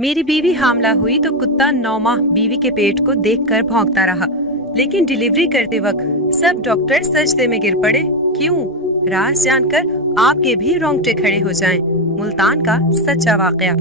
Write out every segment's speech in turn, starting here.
मेरी बीवी हामला हुई तो कुत्ता 9 माह बीवी के पेट को देखकर भौंकता रहा, लेकिन डिलीवरी करते वक्त सब डॉक्टर सजदे में गिर पड़े। क्यों? राज जानकर आपके भी रोंगटे खड़े हो जाएं। मुल्तान का सच्चा वाकया।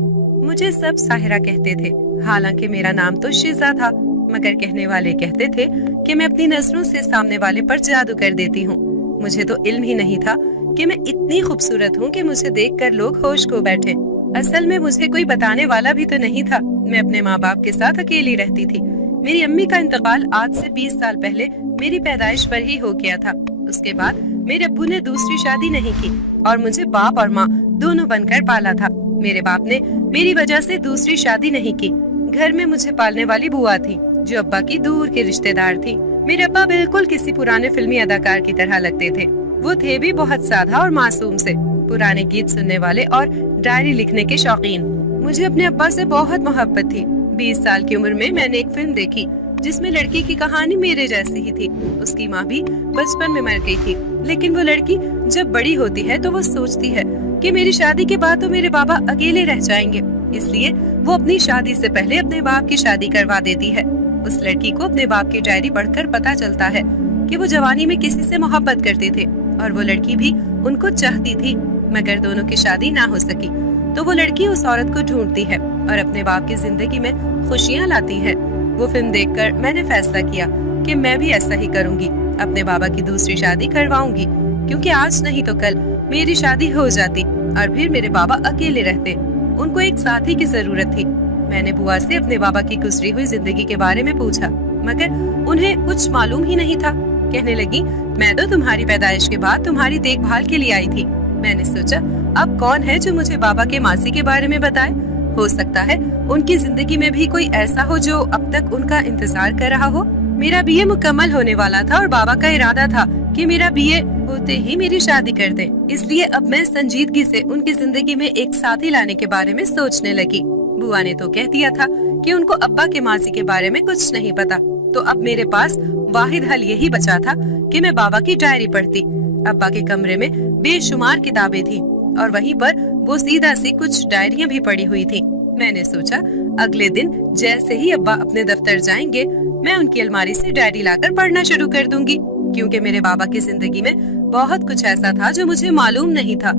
मुझे सब साहिरा कहते थे, हालांकि मेरा नाम तो शिजा था, मगर कहने वाले कहते थे कि मैं अपनी नजरों से सामने वाले पर जादू कर देती हूँ। मुझे तो इल्म ही नहीं था कि मैं इतनी खूबसूरत हूँ कि मुझे देखकर लोग होश खो बैठे। असल में मुझे कोई बताने वाला भी तो नहीं था। मैं अपने माँ बाप के साथ अकेली रहती थी। मेरी अम्मी का इंतकाल आज से 20 साल पहले मेरी पैदाइश पर ही हो गया था। उसके बाद मेरे अब्बू ने दूसरी शादी नहीं की और मुझे बाप और माँ दोनों बनकर पाला था। मेरे बाप ने मेरी वजह से दूसरी शादी नहीं की। घर में मुझे पालने वाली बुआ थी जो अब्बा की दूर के रिश्तेदार थी। मेरे अब्बा बिल्कुल किसी पुराने फिल्मी अदाकार की तरह लगते थे। वो थे भी बहुत सादा और मासूम से, पुराने गीत सुनने वाले और डायरी लिखने के शौकीन। मुझे अपने अब्बा से बहुत मोहब्बत थी। 20 साल की उम्र में मैंने एक फिल्म देखी जिसमें लड़की की कहानी मेरे जैसी ही थी। उसकी माँ भी बचपन में मर गई थी, लेकिन वो लड़की जब बड़ी होती है तो वो सोचती है कि मेरी शादी के बाद तो मेरे बाबा अकेले रह जाएंगे, इसलिए वो अपनी शादी से पहले अपने बाप की शादी करवा देती है। उस लड़की को अपने बाप की डायरी पढ़कर पता चलता है कि वो जवानी में किसी से मोहब्बत करते थे और वो लड़की भी उनको चाहती थी, मगर दोनों की शादी ना हो सकी। तो वो लड़की उस औरत को ढूंढती है और अपने बाप की जिंदगी में खुशियाँ लाती है। वो फिल्म देखकर मैंने फैसला किया कि मैं भी ऐसा ही करूँगी, अपने बाबा की दूसरी शादी करवाऊंगी, क्योंकि आज नहीं तो कल मेरी शादी हो जाती और फिर मेरे बाबा अकेले रहते। उनको एक साथी की जरूरत थी। मैंने बुआ से अपने बाबा की गुजरी हुई जिंदगी के बारे में पूछा, मगर उन्हें कुछ मालूम ही नहीं था। कहने लगी, मैं तो तुम्हारी पैदाइश के बाद तुम्हारी देखभाल के लिए आई थी। मैंने सोचा, अब कौन है जो मुझे बाबा के मासी के बारे में बताए? हो सकता है उनकी जिंदगी में भी कोई ऐसा हो जो अब तक उनका इंतजार कर रहा हो। मेरा बीए मुकम्मल होने वाला था और बाबा का इरादा था कि मेरा बीए होते ही मेरी शादी कर दें। इसलिए अब मैं संजीदगी से उनकी जिंदगी में एक साथी लाने के बारे में सोचने लगी। बुआ ने तो कह दिया था कि उनको अब्बा के मासी के बारे में कुछ नहीं पता, तो अब मेरे पास वाहिद हल यही बचा था कि मैं बाबा की डायरी पढ़ती। अब्बा के कमरे में बेशुमार किताबें थी और वहीं पर वो सीधा सी कुछ डायरियां भी पड़ी हुई थी। मैंने सोचा, अगले दिन जैसे ही अब्बा अपने दफ्तर जाएंगे, मैं उनकी अलमारी से डायरी लाकर पढ़ना शुरू कर दूंगी, क्योंकि मेरे बाबा की जिंदगी में बहुत कुछ ऐसा था जो मुझे मालूम नहीं था।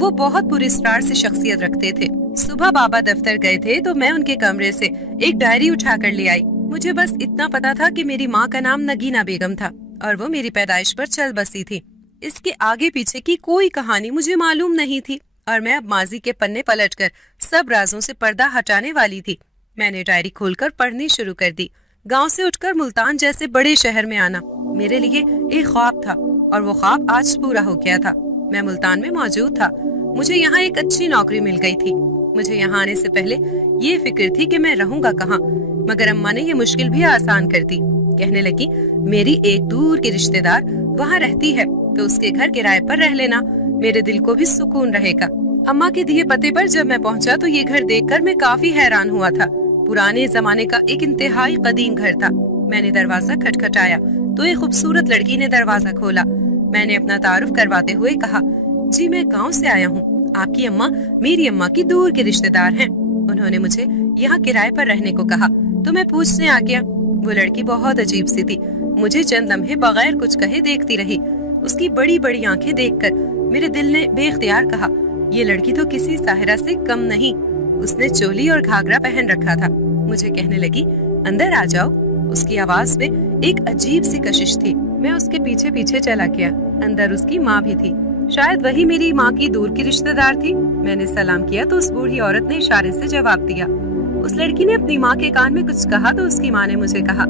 वो बहुत पुरस्कार से शख्सियत रखते थे। सुबह बाबा दफ्तर गए थे तो मैं उनके कमरे से एक डायरी उठा कर ले आई। मुझे बस इतना पता था कि मेरी माँ का नाम नगीना बेगम था और वो मेरी पैदाइश पर चल बसी थी। इसके आगे पीछे की कोई कहानी मुझे मालूम नहीं थी और मैं अब माजी के पन्ने पलटकर सब राजों से पर्दा हटाने वाली थी। मैंने डायरी खोलकर पढ़नी शुरू कर दी। गांव से उठकर मुल्तान जैसे बड़े शहर में आना मेरे लिए एक ख्वाब था और वो ख्वाब आज पूरा हो गया था। मैं मुल्तान में मौजूद था। मुझे यहाँ एक अच्छी नौकरी मिल गई थी। मुझे यहाँ आने से पहले ये फिक्र थी कि मैं रहूंगा कहाँ, मगर अम्मा ने ये मुश्किल भी आसान कर दी। कहने लगी, मेरी एक दूर की रिश्तेदार वहाँ रहती है तो उसके घर किराए पर रह लेना, मेरे दिल को भी सुकून रहेगा। अम्मा के दिए पते पर जब मैं पहुँचा तो ये घर देखकर मैं काफी हैरान हुआ था। पुराने जमाने का एक इंतहाई कदीम घर था। मैंने दरवाजा खटखटाया तो एक खूबसूरत लड़की ने दरवाजा खोला। मैंने अपना तारुफ करवाते हुए कहा, जी मैं गांव से आया हूँ। आपकी अम्मा मेरी अम्मा की दूर के रिश्तेदार हैं। उन्होंने मुझे यहाँ किराए पर रहने को कहा तो मैं पूछने आ गया। वो लड़की बहुत अजीब सी थी। मुझे चंद लम्हे बगैर कुछ कहे देखती रही। उसकी बड़ी बड़ी आंखें देखकर मेरे दिल ने बेख्तियार कहा, ये लड़की तो किसी साहिरा से कम नहीं। उसने चोली और घाघरा पहन रखा था। मुझे कहने लगी, अंदर आ जाओ। उसकी आवाज में एक अजीब सी कशिश थी। मैं उसके पीछे पीछे चला गया। अंदर उसकी माँ भी थी। शायद वही मेरी माँ की दूर की रिश्तेदार थी। मैंने सलाम किया तो उस बूढ़ी औरत ने इशारे से जवाब दिया। उस लड़की ने अपनी माँ के कान में कुछ कहा तो उसकी माँ ने मुझे कहा,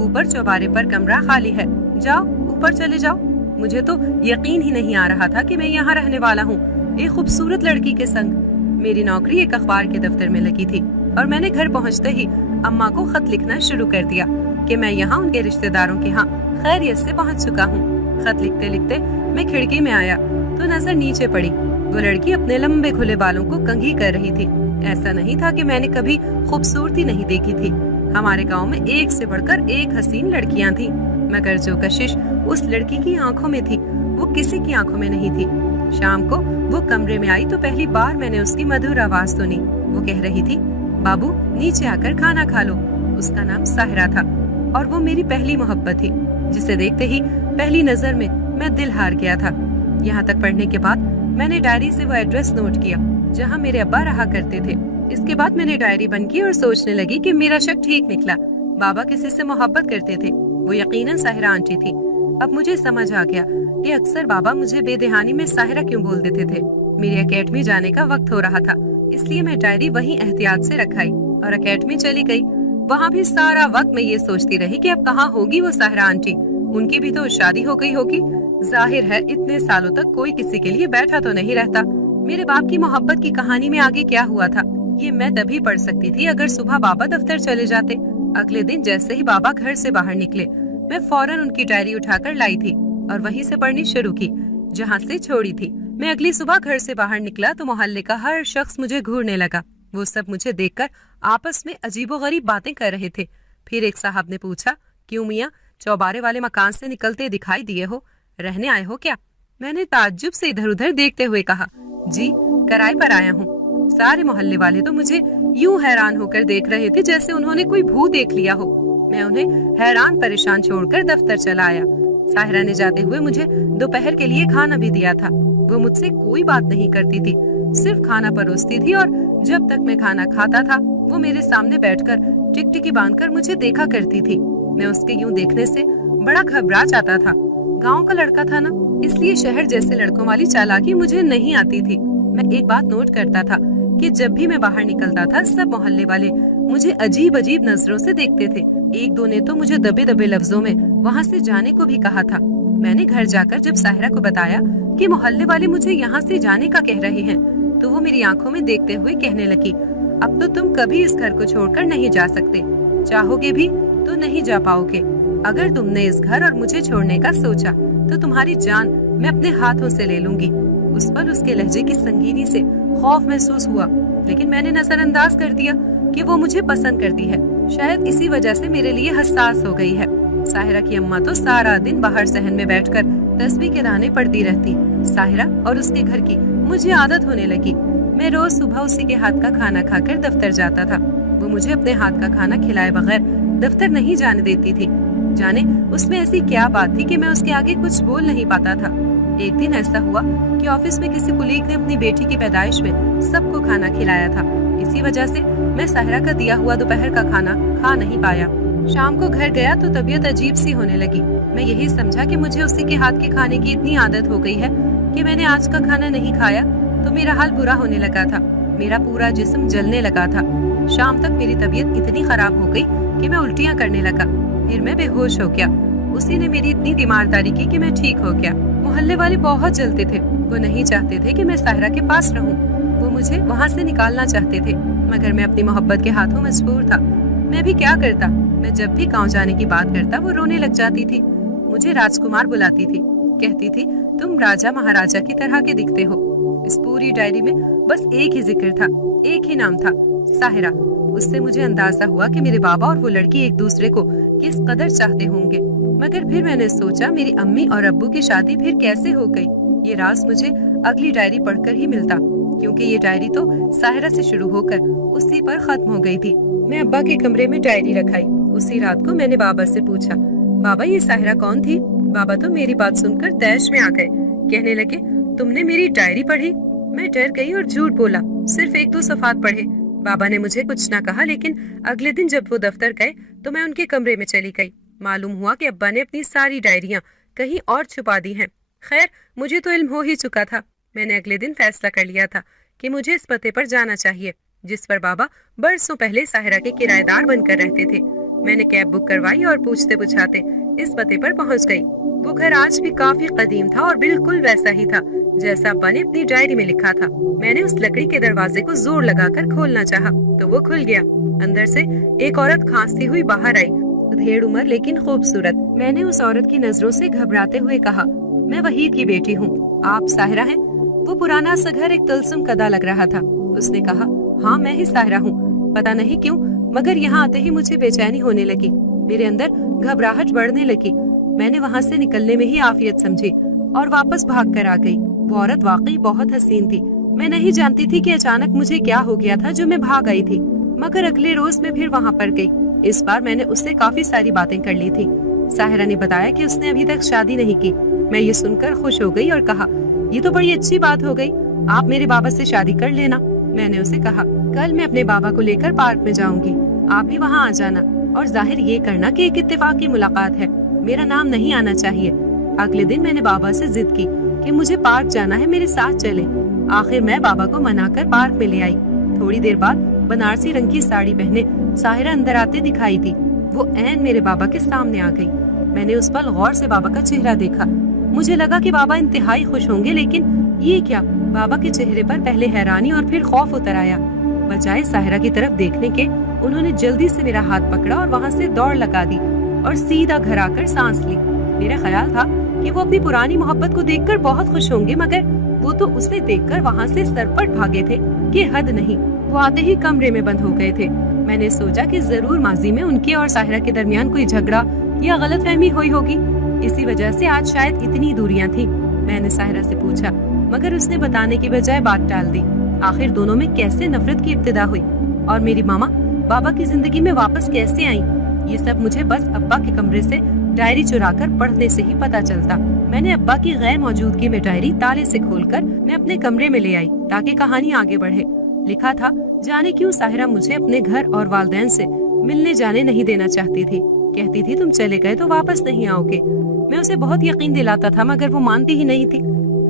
ऊपर चौबारे पर कमरा खाली है, जाओ ऊपर चले जाओ। मुझे तो यकीन ही नहीं आ रहा था कि मैं यहाँ रहने वाला हूँ, एक खूबसूरत लड़की के संग। मेरी नौकरी एक अखबार के दफ्तर में लगी थी और मैंने घर पहुँचते ही अम्मा को खत लिखना शुरू कर दिया कि मैं यहाँ उनके रिश्तेदारों के यहाँ खैरियत से पहुँच चुका हूँ। खत लिखते लिखते मैं खिड़की में आया तो नजर नीचे पड़ी। वो लड़की अपने लंबे खुले बालों को कंघी कर रही थी। ऐसा नहीं था कि मैंने कभी खूबसूरती नहीं देखी थी। हमारे गांव में एक से बढ़कर एक हसीन लड़कियां थी, मगर जो कशिश उस लड़की की आंखों में थी वो किसी की आंखों में नहीं थी। शाम को वो कमरे में आई तो पहली बार मैंने उसकी मधुर आवाज सुनी। वो कह रही थी, बाबू नीचे आकर खाना खा लो। उसका नाम साहिरा था और वो मेरी पहली मोहब्बत थी, जिसे देखते ही पहली नजर में मैं दिल हार गया था। यहाँ तक पढ़ने के बाद मैंने डायरी से वो एड्रेस नोट किया जहाँ मेरे अब्बा रहा करते थे। इसके बाद मैंने डायरी बंद की और सोचने लगी कि मेरा शक ठीक निकला। बाबा किसी से मोहब्बत करते थे, वो यकीनन साहिरा आंटी थी। अब मुझे समझ आ गया कि अक्सर बाबा मुझे बेदहानी में साहिरा क्यों बोल देते थे। मेरी अकेडमी जाने का वक्त हो रहा था, इसलिए मैं डायरी वहीं एहतियात से रखाई और अकेडमी चली गई। वहाँ भी सारा वक्त मैं ये सोचती रही कि अब कहाँ होगी वो साहिरा आंटी। उनकी भी तो शादी हो गई होगी। जाहिर है इतने सालों तक कोई किसी के लिए बैठा तो नहीं रहता। मेरे बाप की मोहब्बत की कहानी में आगे क्या हुआ था ये मैं तभी पढ़ सकती थी अगर सुबह बाबा दफ्तर चले जाते। अगले दिन जैसे ही बाबा घर से बाहर निकले, मैं फौरन उनकी डायरी उठाकर लाई थी और वहीं से पढ़नी शुरू की जहाँ से छोड़ी थी। मैं अगली सुबह घर से बाहर निकला तो मोहल्ले का हर शख्स मुझे घूरने लगा। वो सब मुझे देखकर आपस में अजीबोगरीब बातें कर रहे थे। फिर एक साहब ने पूछा, क्यों मियाँ, चौबारे वाले मकान से निकलते दिखाई दिए हो, रहने आए हो क्या? मैंने ताज्जुब से इधर उधर देखते हुए कहा, जी किराए पर आया हूँ। सारे मोहल्ले वाले तो मुझे यूं हैरान होकर देख रहे थे जैसे उन्होंने कोई भूत देख लिया हो। मैं उन्हें हैरान परेशान छोड़कर दफ्तर चला आया। साहिरा ने जाते हुए मुझे दोपहर के लिए खाना भी दिया था। वो मुझसे कोई बात नहीं करती थी, सिर्फ खाना परोसती थी और जब तक मैं खाना खाता था वो मेरे सामने बैठकर टिकटिकी बांधकर मुझे देखा करती थी। मैं उसके यूं देखने से बड़ा घबरा जाता था। गांव का लड़का था ना, इसलिए शहर जैसे लड़कों वाली चालाकी मुझे नहीं आती थी। मैं एक बात नोट करता था कि जब भी मैं बाहर निकलता था सब मोहल्ले वाले मुझे अजीब अजीब नजरों से देखते थे। एक दो ने तो मुझे दबे दबे लफ्जों में वहाँ से जाने को भी कहा था। मैंने घर जाकर जब साहिरा को बताया कि मोहल्ले वाले मुझे यहाँ से जाने का कह रहे हैं, तो वो मेरी आंखों में देखते हुए कहने लगी, अब तो तुम कभी इस घर को छोड़कर नहीं जा सकते, चाहोगे भी तो नहीं जा पाओगे। अगर तुमने इस घर और मुझे छोड़ने का सोचा तो तुम्हारी जान मैं अपने हाथों से ले लूंगी। उस पर उसके लहजे की संगीनी से खौफ महसूस हुआ, लेकिन मैंने नजरअंदाज कर दिया कि वो मुझे पसंद करती है। शायद इसी वजह से मेरे लिए हसास हो गई है। साहिरा की अम्मा तो सारा दिन बाहर सहन में बैठकर तस्बीह के दाने पढ़ती रहती। साहिरा और उसके घर की मुझे आदत होने लगी। मैं रोज सुबह उसी के हाथ का खाना खाकर दफ्तर जाता था। वो मुझे अपने हाथ का खाना खिलाए बगैर दफ्तर नहीं जाने देती थी। जाने उसमें ऐसी क्या बात थी कि मैं उसके आगे कुछ बोल नहीं पाता था। एक दिन ऐसा हुआ कि ऑफिस में किसी कुलीग ने अपनी बेटी की पैदाइश में सबको खाना खिलाया था। इसी वजह से मैं साहिरा का दिया हुआ दोपहर का खाना खा नहीं पाया। शाम को घर गया तो तबीयत अजीब सी होने लगी। मैं यही समझा कि मुझे उसी के हाथ के खाने की इतनी आदत हो गई है कि मैंने आज का खाना नहीं खाया तो मेरा हाल बुरा होने लगा था। मेरा पूरा जिस्म जलने लगा था। शाम तक मेरी तबीयत इतनी खराब हो गई कि मैं उल्टियाँ करने लगा। फिर मैं बेहोश हो गया। उसी ने मेरी इतनी तीमारदारी की कि मैं ठीक हो गया। मोहल्ले वाले बहुत जलते थे। वो नहीं चाहते थे कि मैं साहिरा के पास रहूं। वो मुझे वहाँ से निकालना चाहते थे, मगर मैं अपनी मोहब्बत के हाथों मजबूर था। मैं भी क्या करता। मैं जब भी गाँव जाने की बात करता वो रोने लग जाती थी। मुझे राजकुमार बुलाती थी, कहती थी तुम राजा महाराजा की तरह के दिखते हो। इस पूरी डायरी में बस एक ही जिक्र था, एक ही नाम था, साहिरा। उससे मुझे अंदाजा हुआ कि मेरे बाबा और वो लड़की एक दूसरे को किस कदर चाहते होंगे। मगर फिर मैंने सोचा मेरी अम्मी और अब्बू की शादी फिर कैसे हो गई। ये राज मुझे अगली डायरी पढ़कर ही मिलता, क्योंकि ये डायरी तो साहिरा से शुरू होकर उसी पर खत्म हो गई थी। मैं अब्बा के कमरे में डायरी रखाई। उसी रात को मैंने बाबा से पूछा, बाबा ये साहिरा कौन थी? बाबा तो मेरी बात सुनकर तैश में आ गए। कहने लगे, तुमने मेरी डायरी पढ़ी? मैं डर गई और झूठ बोला, सिर्फ एक दो सफात पढ़े। बाबा ने मुझे कुछ ना कहा, लेकिन अगले दिन जब वो दफ्तर गए तो मैं उनके कमरे में चली गई। मालूम हुआ कि अब्बा ने अपनी सारी डायरियां कहीं और छुपा दी हैं। खैर मुझे तो इल्म हो ही चुका था। मैंने अगले दिन फैसला कर लिया था कि मुझे इस पते पर जाना चाहिए जिस पर बाबा बरसों पहले साहिरा के किराएदार बनकर रहते थे। मैंने कैब बुक करवाई और पूछते पूछाते इस पते पर पहुंच गई। वो घर आज भी काफी कदीम था और बिल्कुल वैसा ही था जैसा अब्बा ने अपनी डायरी में लिखा था। मैंने उस लकड़ी के दरवाजे को जोर लगाकर खोलना चाहा तो वो खुल गया। अंदर से एक औरत खांसती हुई बाहर आई, ढेर उम्र लेकिन खूबसूरत। मैंने उस औरत की नजरों से घबराते हुए कहा, मैं वहीद की बेटी हूँ, आप साहिरा हैं? वो पुराना सा घर एक तलसम कदा लग रहा था। उसने कहा, हाँ मैं ही साहिरा हूँ। पता नहीं क्यों मगर यहाँ आते ही मुझे बेचैनी होने लगी। मेरे अंदर घबराहट बढ़ने लगी। मैंने वहाँ से निकलने में ही आफियत समझी और वापस भाग कर आ गई। वो औरत वाकई बहुत हसीन थी। मैं नहीं जानती थी कि अचानक मुझे क्या हो गया था जो मैं भाग आई थी, मगर अगले रोज मैं फिर वहाँ पर गई। इस बार मैंने उससे काफी सारी बातें कर ली थी। साहिरा ने बताया कि उसने अभी तक शादी नहीं की। मैं ये सुनकर खुश हो गई और कहा, ये तो बड़ी अच्छी बात हो गई, आप मेरे बाबा से शादी कर लेना। मैंने उसे कहा, कल मैं अपने बाबा को लेकर पार्क में जाऊंगी, आप भी वहाँ आ जाना, और जाहिर ये करना कि एक इत्तेफाक की मुलाकात है, मेरा नाम नहीं आना चाहिए। अगले दिन मैंने बाबा से जिद की कि मुझे पार्क जाना है, मेरे साथ चले। आखिर मैं बाबा को मनाकर पार्क में ले आई। थोड़ी देर बाद बनारसी रंग की साड़ी पहने साहिरा अंदर आते दिखाई दी। वो ऐन मेरे बाबा के सामने आ गई। मैंने उस पल गौर से बाबा का चेहरा देखा। मुझे लगा कि बाबा इंतहाई खुश होंगे, लेकिन ये क्या, बाबा के चेहरे पर पहले हैरानी और फिर खौफ उतर आया। बजाय साहिरा की तरफ देखने के, उन्होंने जल्दी से मेरा हाथ पकड़ा और वहाँ से दौड़ लगा दी और सीधा घर आकर सांस ली। मेरा ख्याल था कि वो अपनी पुरानी मोहब्बत को देखकर बहुत खुश होंगे, मगर वो तो उसे देखकर वहाँ से सरपट भागे थे कि हद नहीं। वो आते ही कमरे में बंद हो गए थे। मैंने सोचा कि जरूर माजी में उनके और साहिरा के दरमियान कोई झगड़ा या गलतफहमी हुई होगी, इसी वजह से आज शायद इतनी दूरियां थी। मैंने साहिरा से पूछा, मगर उसने बताने की बजाय बात टाल दी। आखिर दोनों में कैसे नफरत की इब्तिदा हुई और मेरी मामा बाबा की जिंदगी में वापस कैसे आई, ये सब मुझे बस अब्बा के कमरे से डायरी चुराकर पढ़ने से ही पता चलता। मैंने अब्बा की गैर मौजूदगी में डायरी ताले से खोलकर मैं अपने कमरे में ले आई ताकि कहानी आगे बढ़े। लिखा था, जाने क्यों साहिरा मुझे अपने घर और वालिदैन से मिलने जाने नहीं देना चाहती थी। कहती थी तुम चले गए तो वापस नहीं आओगे। मैं उसे बहुत यकीन दिलाता था, मगर वो मानती ही नहीं थी।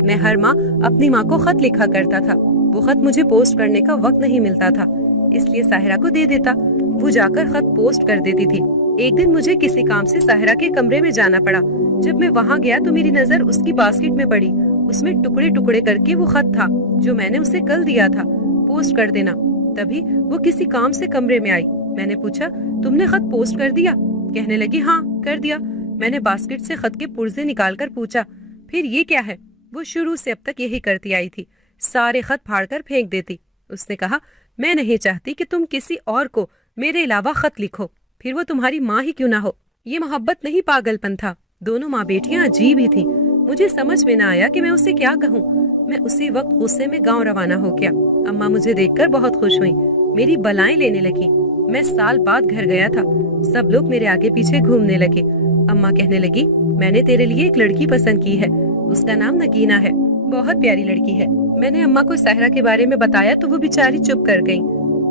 मैं हर माह अपनी माँ को खत लिखा करता था। वो खत मुझे पोस्ट करने का वक्त नहीं मिलता था, इसलिए साहिरा को दे देता। वो जाकर खत पोस्ट कर देती थी। एक दिन मुझे किसी काम से साहिरा के कमरे में जाना पड़ा। जब मैं वहाँ गया तो मेरी नजर उसकी बास्केट में पड़ी। उसमें टुकड़े टुकड़े करके वो खत था जो मैंने उसे कल दिया था, पोस्ट कर देना। तभी वो किसी काम से कमरे में आई। मैंने पूछा, तुमने खत पोस्ट कर दिया? कहने लगी, हाँ कर दिया। मैंने बास्केट से खत के पुर्जे निकालकर पूछा, फिर ये क्या है? वो शुरू से अब तक यही करती आई थी, सारे खत फाड़कर फेंक देती। उसने कहा, मैं नहीं चाहती कि तुम किसी और को मेरे अलावा खत लिखो, फिर वो तुम्हारी माँ ही क्यों ना हो। ये मोहब्बत नहीं, पागलपन था। दोनों माँ बेटियाँ अजीब ही थी। मुझे समझ में न आया कि मैं उसे क्या कहूँ। मैं उसी वक्त गुस्से में गांव रवाना हो गया। अम्मा मुझे देखकर बहुत खुश हुई, मेरी बलाएं लेने लगी। मैं साल बाद घर गया था। सब लोग मेरे आगे पीछे घूमने लगे। अम्मा कहने लगी, मैंने तेरे लिए एक लड़की पसंद की है, उसका नाम नगीना है, बहुत प्यारी लड़की है। मैंने अम्मा को साहिरा के बारे में बताया तो वो बेचारी चुप कर गई।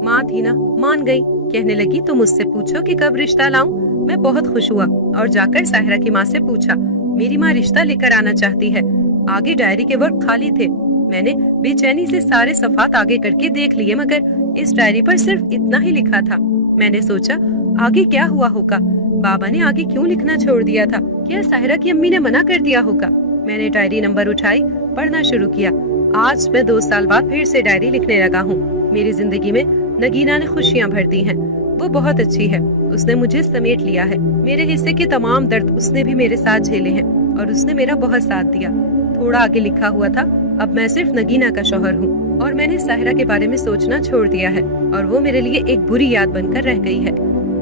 माँ थी ना, मान गई। कहने लगी, तुम मुझसे पूछो कि कब रिश्ता लाऊं। मैं बहुत खुश हुआ और जाकर साहिरा की माँ से पूछा। मेरी माँ रिश्ता लेकर आना चाहती है। आगे डायरी के वर्ड खाली थे। मैंने बेचैनी से सारे सफात आगे करके देख लिए, मगर इस डायरी पर सिर्फ इतना ही लिखा था। मैंने सोचा, आगे क्या हुआ होगा? बाबा ने आगे क्यों लिखना छोड़ दिया था? क्या साहिरा की अम्मी ने मना कर दिया होगा? मैंने डायरी नंबर उठाई, पढ़ना शुरू किया। आज मैं 2 साल बाद फिर से डायरी लिखने लगा हूँ। मेरी जिंदगी में नगीना ने खुशियाँ भर दी हैं। वो बहुत अच्छी है, उसने मुझे समेट लिया है। मेरे हिस्से के तमाम दर्द उसने भी मेरे साथ झेले हैं और उसने मेरा बहुत साथ दिया। थोड़ा आगे लिखा हुआ था, अब मैं सिर्फ नगीना का शौहर हूँ और मैंने साहिरा के बारे में सोचना छोड़ दिया है और वो मेरे लिए एक बुरी याद बनकर रह गई है।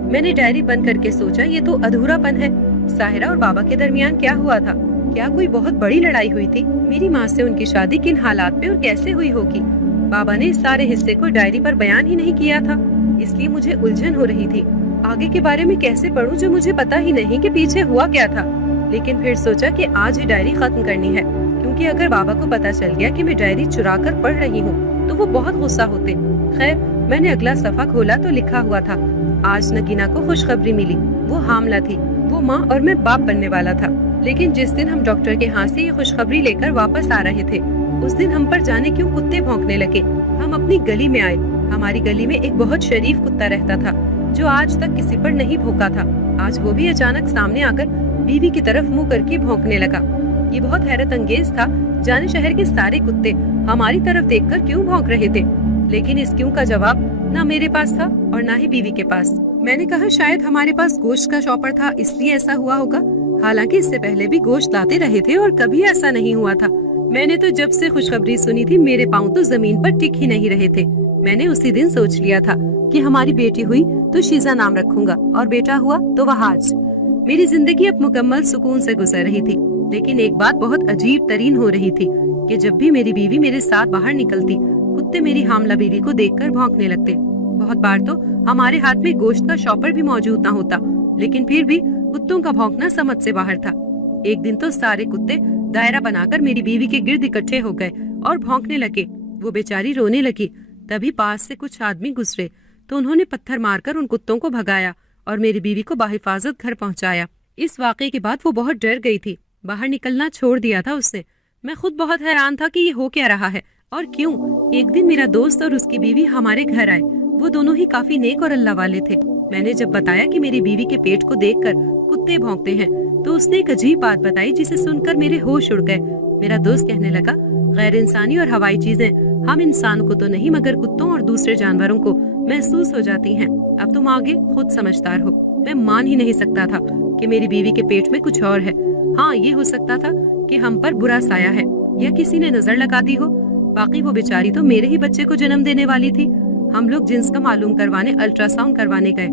मैंने डायरी बंद करके सोचा, ये तो अधूरापन है। साहिरा और बाबा के दरमियान क्या हुआ था? क्या कोई बहुत बड़ी लड़ाई हुई थी? मेरी माँ से उनकी शादी किन हालात में और कैसे हुई होगी? बाबा ने इस सारे हिस्से को डायरी पर बयान ही नहीं किया था, इसलिए मुझे उलझन हो रही थी। आगे के बारे में कैसे पढूं जो मुझे पता ही नहीं कि पीछे हुआ क्या था। लेकिन फिर सोचा कि आज ही डायरी खत्म करनी है, क्योंकि अगर बाबा को पता चल गया कि मैं डायरी चुरा कर पढ़ रही हूँ तो वो बहुत गुस्सा होते। खैर, मैंने अगला सफा खोला तो लिखा हुआ था, आज नगीना को खुशखबरी मिली। वो हामला थी, वो माँ और मैं बाप बनने वाला था। लेकिन जिस दिन हम डॉक्टर के यहाँ से ये खुशखबरी लेकर वापस आ रहे थे, उस दिन हम पर जाने क्यों कुत्ते भौंकने लगे। हम अपनी गली में आए। हमारी गली में एक बहुत शरीफ कुत्ता रहता था जो आज तक किसी पर नहीं भौंका था। आज वो भी अचानक सामने आकर बीवी की तरफ मुंह करके भौंकने लगा। ये बहुत हैरत अंगेज था, जाने शहर के सारे कुत्ते हमारी तरफ देखकर क्यों भौंक रहे थे। लेकिन इस क्यों का जवाब ना मेरे पास था और ना ही बीवी के पास। मैंने कहा, शायद हमारे पास गोश्त का शॉपर था इसलिए ऐसा हुआ होगा। हालांकि इससे पहले भी गोश्त लाते रहे थे और कभी ऐसा नहीं हुआ था। मैंने तो जब से खुशखबरी सुनी थी मेरे पाँव तो जमीन पर टिक ही नहीं रहे थे। मैंने उसी दिन सोच लिया था कि हमारी बेटी हुई तो शीजा नाम रखूंगा और बेटा हुआ तो वहाज। मेरी जिंदगी अब मुकम्मल सुकून से गुजर रही थी। लेकिन एक बात बहुत अजीब तरीन हो रही थी कि जब भी मेरी बीवी मेरे साथ बाहर निकलती, कुत्ते मेरी हामला बीवी को देखकर भौंकने लगते। बहुत बार तो हमारे हाथ में गोश्त का शॉपर भी मौजूद ना होता, लेकिन फिर भी कुत्तों का भौंकना समझ से बाहर था। एक दिन तो सारे कुत्ते दायरा बनाकर मेरी बीवी के गिर्द इकट्ठे हो गए और भौंकने लगे। वो बेचारी रोने लगी। तभी पास से कुछ आदमी गुजरे तो उन्होंने पत्थर मारकर उन कुत्तों को भगाया और मेरी बीवी को बाहिफाजत घर पहुंचाया। इस वाक़े के बाद वो बहुत डर गई थी। बाहर निकलना छोड़ दिया था उसने। मैं खुद बहुत हैरान था कि ये हो क्या रहा है और क्यों। एक दिन मेरा दोस्त और उसकी बीवी हमारे घर आए। वो दोनों ही काफी नेक और अल्लाह वाले थे। मैंने जब बताया कि मेरी बीवी के पेट को देखकर कुत्ते भौंकते हैं तो उसने एक अजीब बात बताई जिसे सुनकर मेरे होश उड़ गए। मेरा दोस्त कहने लगा, गैर इंसानी और हवाई चीजें हम इंसानों को तो नहीं मगर कुत्तों और दूसरे जानवरों को महसूस हो जाती हैं। अब तुम आगे खुद समझदार हो। मैं मान ही नहीं सकता था कि मेरी बीवी के पेट में कुछ और है। हाँ, ये हो सकता था कि हम पर बुरा साया है या किसी ने नजर लगा दी हो। बाकी वो बेचारी तो मेरे ही बच्चे को जन्म देने वाली थी। हम लोग जिन्स का मालूम करवाने अल्ट्रासाउंड करवाने गए,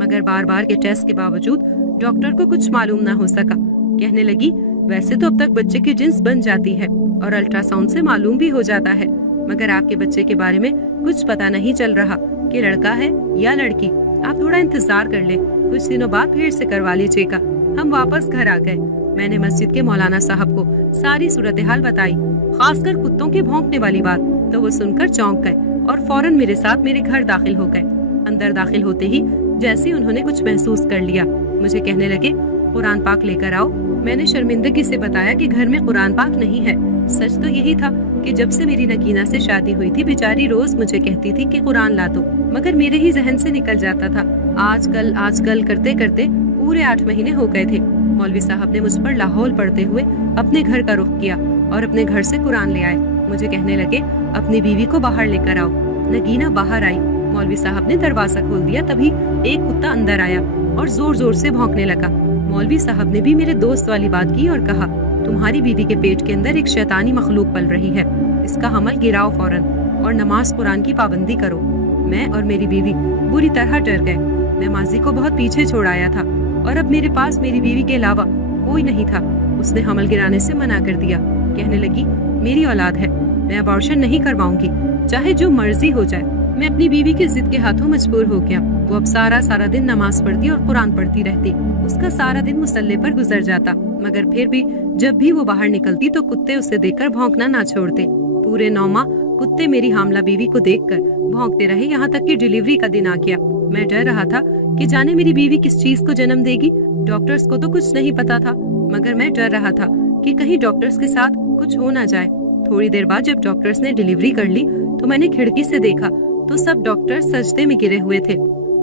मगर बार बार के टेस्ट के बावजूद डॉक्टर को कुछ मालूम ना हो सका। कहने लगी, वैसे तो अब तक बच्चे की जिन्स बन जाती है और अल्ट्रासाउंड से मालूम भी हो जाता है, मगर आपके बच्चे के बारे में कुछ पता नहीं चल रहा कि लड़का है या लड़की। आप थोड़ा इंतजार कर ले, कुछ दिनों बाद फिर से करवा लीजिएगा। हम वापस घर आ गए। मैंने मस्जिद के मौलाना साहब को सारी सूरत हाल बताई, खासकर कुत्तों के भौंकने वाली बात। तो वो सुनकर चौंक गए और फौरन मेरे साथ मेरे घर दाखिल हो गए। अंदर दाखिल होते ही जैसे उन्होंने कुछ महसूस कर लिया, मुझे कहने लगे, कुरान पाक लेकर आओ। मैंने शर्मिंदगी से बताया कि घर में कुरान पाक नहीं है। सच तो यही था कि जब से मेरी नगीना से शादी हुई थी, बेचारी रोज मुझे कहती थी कि कुरान ला दो, मगर मेरे ही जहन से निकल जाता था। आजकल करते करते पूरे 8 महीने हो गए थे। मौलवी साहब ने मुझ पर लाहौल पढ़ते हुए अपने घर का रुख किया और अपने घर से कुरान ले आए। मुझे कहने लगे, अपनी बीवी को बाहर लेकर आओ। नगीना बाहर आई। मौलवी साहब ने दरवाजा खोल दिया। तभी एक कुत्ता अंदर आया और जोर जोर से भौंकने लगा। मौलवी साहब ने भी मेरे दोस्त वाली बात की और कहा, तुम्हारी बीवी के पेट के अंदर एक शैतानी मखलूक पल रही है, इसका हमल गिराओ फौरन और नमाज कुरान की पाबंदी करो। मैं और मेरी बीवी बुरी तरह डर गए। मैं माजी को बहुत पीछे छोड़ आया था और अब मेरे पास मेरी बीवी के अलावा कोई नहीं था। उसने हमल गिराने से मना कर दिया। कहने लगी, मेरी औलाद है, मैं अबॉर्शन नहीं करवाऊंगी, चाहे जो मर्जी हो जाए। मैं अपनी बीवी की जिद के हाथों मजबूर हो गया। वो अब सारा दिन नमाज पढ़ती और कुरान पढ़ती रहती। उसका सारा दिन मुसल्ले पर गुजर जाता, मगर फिर भी जब भी वो बाहर निकलती तो कुत्ते उसे देखकर भौंकना ना छोड़ते। पूरे 9 माह कुत्ते मेरी हामला बीवी को देखकर भौंकते रहे, यहाँ तक कि डिलीवरी का दिन आ गया। मैं डर रहा था कि जाने मेरी बीवी किस चीज को जन्म देगी। डॉक्टर्स को तो कुछ नहीं पता था, मगर मैं डर रहा था कि कहीं डॉक्टर्स के साथ कुछ हो ना जाए। थोड़ी देर बाद जब डॉक्टर्स ने डिलीवरी कर ली तो मैंने खिड़की से देखा तो सब डॉक्टर सजदे में गिरे हुए थे।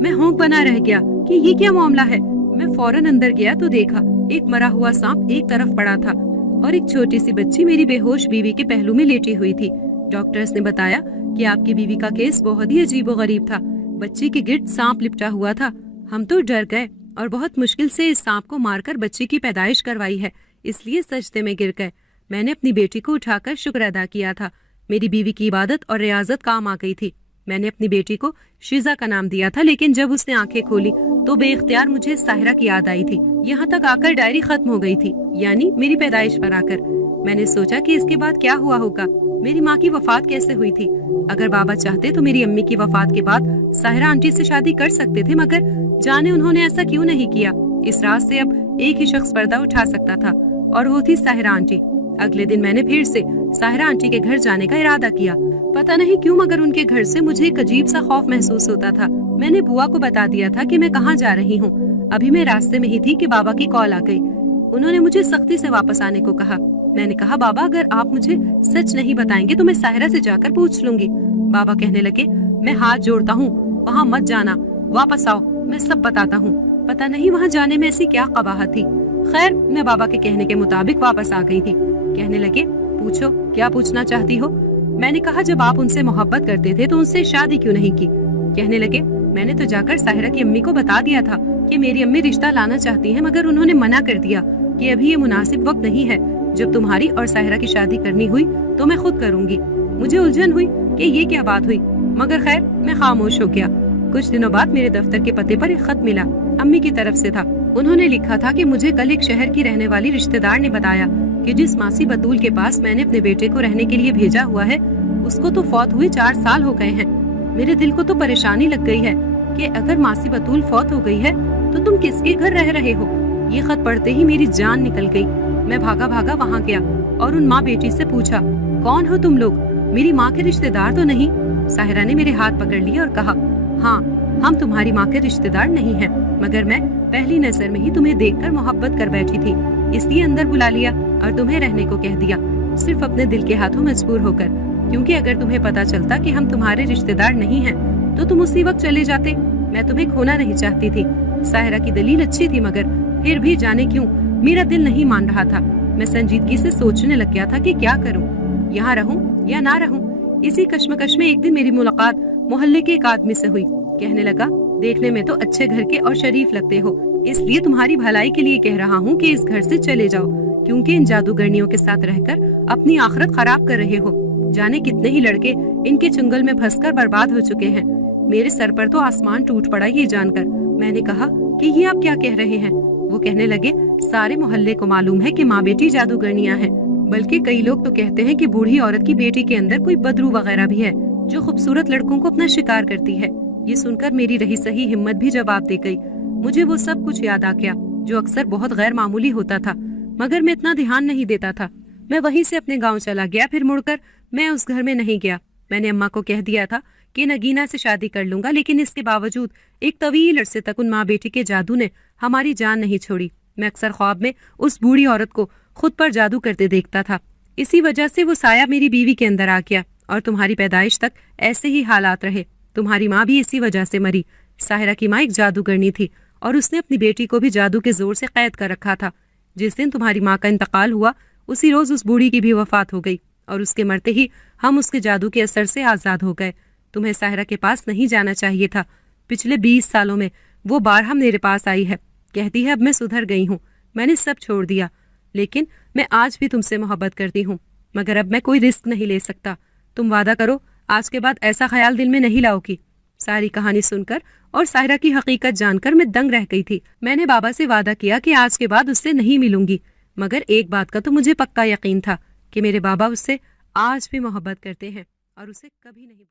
मैं होंक बना रह गया कि ये क्या मामला है। मैं फौरन अंदर गया तो देखा एक मरा हुआ सांप एक तरफ पड़ा था और एक छोटी सी बच्ची मेरी बेहोश बीवी के पहलू में लेटी हुई थी। डॉक्टर्स ने बताया कि आपकी बीवी का केस बहुत ही अजीबोगरीब था। बच्ची के गिर्द सांप लिपटा हुआ था। हम तो डर गए और बहुत मुश्किल से इस सांप को मारकर बच्ची की पैदाइश करवाई है, इसलिए सजदे में गिर गए। मैंने अपनी बेटी को उठाकर शुक्र अदा किया था। मेरी बीवी की इबादत और रियाजत काम आ गई थी। मैंने अपनी बेटी को शीजा का नाम दिया था, लेकिन जब उसने आंखें खोली तो बेइख्तियार मुझे साहिरा की याद आई थी। यहाँ तक आकर डायरी खत्म हो गई थी, यानी मेरी पैदाइश पर आकर। मैंने सोचा कि इसके बाद क्या हुआ होगा, मेरी माँ की वफात कैसे हुई थी। अगर बाबा चाहते तो मेरी अम्मी की वफात के बाद साहिरा आंटी से शादी कर सकते थे, मगर जाने उन्होंने ऐसा क्यों नहीं किया। इस राज से अब एक ही शख्स पर्दा उठा सकता था और वो थी साहिरा आंटी। अगले दिन मैंने फिर से साहिरा आंटी के घर जाने का इरादा किया। पता नहीं क्यों, मगर उनके घर से मुझे एक अजीब सा खौफ महसूस होता था। मैंने बुआ को बता दिया था कि मैं कहाँ जा रही हूँ। अभी मैं रास्ते में ही थी कि बाबा की कॉल आ गई। उन्होंने मुझे सख्ती से वापस आने को कहा। मैंने कहा, बाबा अगर आप मुझे सच नहीं बताएंगे तो मैं साहिरा से जाकर पूछ लूंगी। बाबा कहने लगे, मैं हाथ जोड़ता हूँ, वहाँ मत जाना, वापस आओ, मैं सब बताता हूँ। पता नहीं वहाँ जाने में ऐसी क्या कबाहत थी। खैर, मैं बाबा के कहने के मुताबिक वापस आ गई थी। कहने लगे, पूछो क्या पूछना चाहती हो। मैंने कहा, जब आप उनसे मोहब्बत करते थे तो उनसे शादी क्यों नहीं की। कहने लगे, मैंने तो जाकर साहिरा की अम्मी को बता दिया था कि मेरी अम्मी रिश्ता लाना चाहती हैं, मगर उन्होंने मना कर दिया कि अभी ये मुनासिब वक्त नहीं है। जब तुम्हारी और साहिरा की शादी करनी हुई तो मैं खुद करूंगी। मुझे उलझन हुई कि ये क्या बात हुई, मगर खैर मैं खामोश हो गया। कुछ दिनों बाद मेरे दफ्तर के पते पर एक खत मिला, अम्मी की तरफ से था। उन्होंने लिखा था कि मुझे कल एक शहर की रहने वाली रिश्तेदार ने बताया कि जिस मासी बतूल के पास मैंने अपने बेटे को रहने के लिए भेजा हुआ है, उसको तो फौत हुए 4 साल हो गए हैं। मेरे दिल को तो परेशानी लग गई है कि अगर मासी बतूल फौत हो गई है तो तुम किसके घर रह रहे हो। ये खत पढ़ते ही मेरी जान निकल गई। मैं भागा भागा वहाँ गया और उन माँ बेटी से पूछा, कौन हो तुम लोग, मेरी माँ के रिश्तेदार तो नहीं? साहिरा ने मेरे हाथ पकड़ लिए और कहा, हाँ, हम तुम्हारी माँ के रिश्तेदार नहीं हैं, मगर मैं पहली नजर में ही तुम्हें देखकर मोहब्बत कर बैठी थी, इसलिए अंदर बुला लिया और तुम्हें रहने को कह दिया, सिर्फ अपने दिल के हाथों मजबूर होकर, क्योंकि अगर तुम्हें पता चलता कि हम तुम्हारे रिश्तेदार नहीं हैं तो तुम उसी वक्त चले जाते। मैं तुम्हें खोना नहीं चाहती थी। साहिरा की दलील अच्छी थी, मगर फिर भी जाने क्यों मेरा दिल नहीं मान रहा था। मैं संजीदगी से सोचने लग गया था कि क्या करूं, यहाँ रहूं या ना रहूं। इसी कश्मकश में एक दिन मेरी मुलाकात मोहल्ले के एक आदमी से हुई। कहने लगा, देखने में तो अच्छे घर के और शरीफ लगते हो, इसलिए तुम्हारी भलाई के लिए कह रहा हूँ कि इस घर से चले जाओ, क्योंकि इन जादूगरनियों के साथ रहकर अपनी आखिरत खराब कर रहे हो। जाने कितने ही लड़के इनके चंगल में फंसकर बर्बाद हो चुके हैं। मेरे सर पर तो आसमान टूट पड़ा ये जानकर। मैंने कहा कि ये आप क्या कह रहे हैं? वो कहने लगे, सारे मोहल्ले को मालूम है कि माँ बेटी जादूगरनियां हैं, बल्कि कई लोग तो कहते हैं कि बूढ़ी औरत की बेटी के अंदर कोई बदरू वगैरह भी है जो खूबसूरत लड़कों को अपना शिकार करती है। ये सुनकर मेरी रही सही हिम्मत भी जवाब दे गई। मुझे वो सब कुछ याद आ गया जो अक्सर बहुत गैर मामूली होता था, मगर मैं इतना ध्यान नहीं देता था। मैं वहीं से अपने गाँव चला गया। फिर मुड़कर मैं उस घर में नहीं गया। मैंने अम्मा को कह दिया था कि नगीना से शादी कर लूंगा, लेकिन इसके बावजूद एक तवील अरसे तक उन माँ बेटी के जादू ने हमारी जान नहीं छोड़ी। मैं अक्सर ख्वाब में उस बूढ़ी औरत को खुद पर जादू करते देखता था। इसी वजह से वो साया मेरी बीवी के अंदर आ गया और तुम्हारी पैदाइश तक ऐसे ही हालात रहे। तुम्हारी माँ भी इसी वजह से मरी। साहिरा की माँ एक जादूगरनी थी और उसने अपनी बेटी को भी जादू के जोर से कैद कर रखा था। जिस दिन तुम्हारी माँ का इंतकाल हुआ उसी रोज उस बूढ़ी की भी वफात हो गई और उसके मरते ही हम उसके जादू के असर से आजाद हो गए। तुम्हें साहिरा के पास नहीं जाना चाहिए था। पिछले 20 सालों में वो बारहा मेरे पास आई है, कहती है अब मैं सुधर गई हूँ, मैंने सब छोड़ दिया, लेकिन मैं आज भी तुमसे मोहब्बत करती हूँ, मगर अब मैं कोई रिस्क नहीं ले सकता। तुम वादा करो आज के बाद ऐसा ख्याल दिल में नहीं लाओगी। सारी कहानी सुनकर और साहिरा की हकीकत जानकर मैं दंग रह गई थी। मैंने बाबा से वादा किया कि आज के बाद उससे नहीं मिलूंगी, मगर एक बात का तो मुझे पक्का यकीन था कि मेरे बाबा उससे आज भी मोहब्बत करते हैं और उसे कभी नहीं